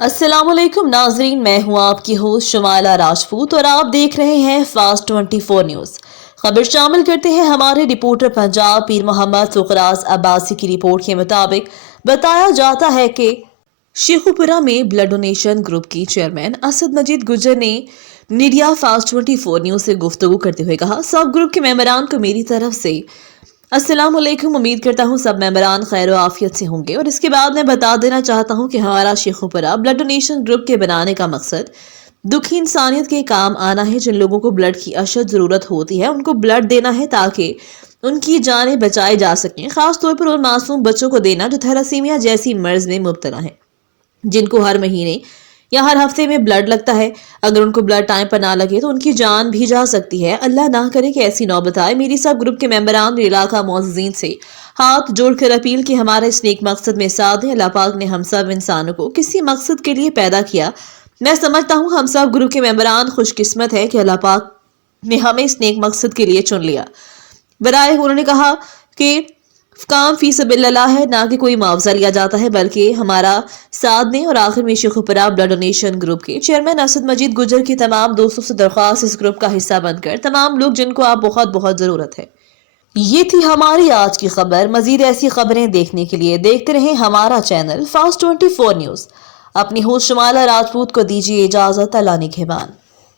अस्सलाम वालेकुम नाजरीन, मैं हूं आपकी होस्ट शमाला राजपूत और आप देख रहे हैं फास्ट 24 न्यूज। खबर शामिल करते हैं हमारे रिपोर्टर पंजाब पीर मोहम्मद फुकराज अब्बासी की रिपोर्ट के मुताबिक बताया जाता है कि शेखुपुरा में ब्लड डोनेशन ग्रुप की चेयरमैन असद मजीद गुजर ने मीडिया फास्ट 24 न्यूज से गुफ्तगू करते हुए कहा, सब ग्रुप के मेंबरान को मेरी तरफ से अस्सलाम वालेकुम। उम्मीद करता हूँ सब मेंबरान खैर आफियत से होंगे। और इसके बाद मैं बता देना चाहता हूँ कि हमारा शेखुपुरा ब्लड डोनेशन ग्रुप के बनाने का मकसद दुखी इंसानियत के काम आना है। जिन लोगों को ब्लड की अशद ज़रूरत होती है उनको ब्लड देना है ताकि उनकी जानें बचाई जा सकें। खास तौर पर उन मासूम बच्चों को देना जो थैलासीमिया जैसी मर्ज में मुब्तला हैं, जिनको हर महीने या हर हफ्ते में ब्लड लगता है। अगर उनको ब्लड टाइम पर ना लगे तो उनकी जान भी जा सकती है। अल्लाह ना करे कि ऐसी नौबत आए। मेरी सब ग्रुप के मेंबरान और इलाका मोअज़्ज़ीन से हाथ जोड़कर अपील कि हमारे इस नेक मकसद में साथ दें। अल्लाह पाक ने हम सब इंसानों को किसी मकसद के लिए पैदा किया। मैं समझता हूँ हम सब ग्रुप के मेंबरान खुशकिस्मत है कि अल्लाह पाक ने हमें इस नेक मकसद के लिए चुन लिया। बराए उन्होंने कहा कि काम फी सबिल्लाह है, ना कि कोई मुआवजा लिया जाता है, बल्कि हमारा साथ दें। और आखिर में शेखुपुरा ब्लड डोनेशन ग्रुप के चेयरमैन असद मजीद गुजर की तमाम दोस्तों से दरख्वास्त इस ग्रुप का हिस्सा बनकर तमाम लोग जिनको आप बहुत बहुत जरूरत है। ये थी हमारी आज की खबर। मजीद ऐसी खबरें देखने के लिए देखते रहें हमारा चैनल फास्ट 24 न्यूज। अपनी होस्ट शमाला राजपूत को दीजिए इजाजत। अल्लाह निगहबान।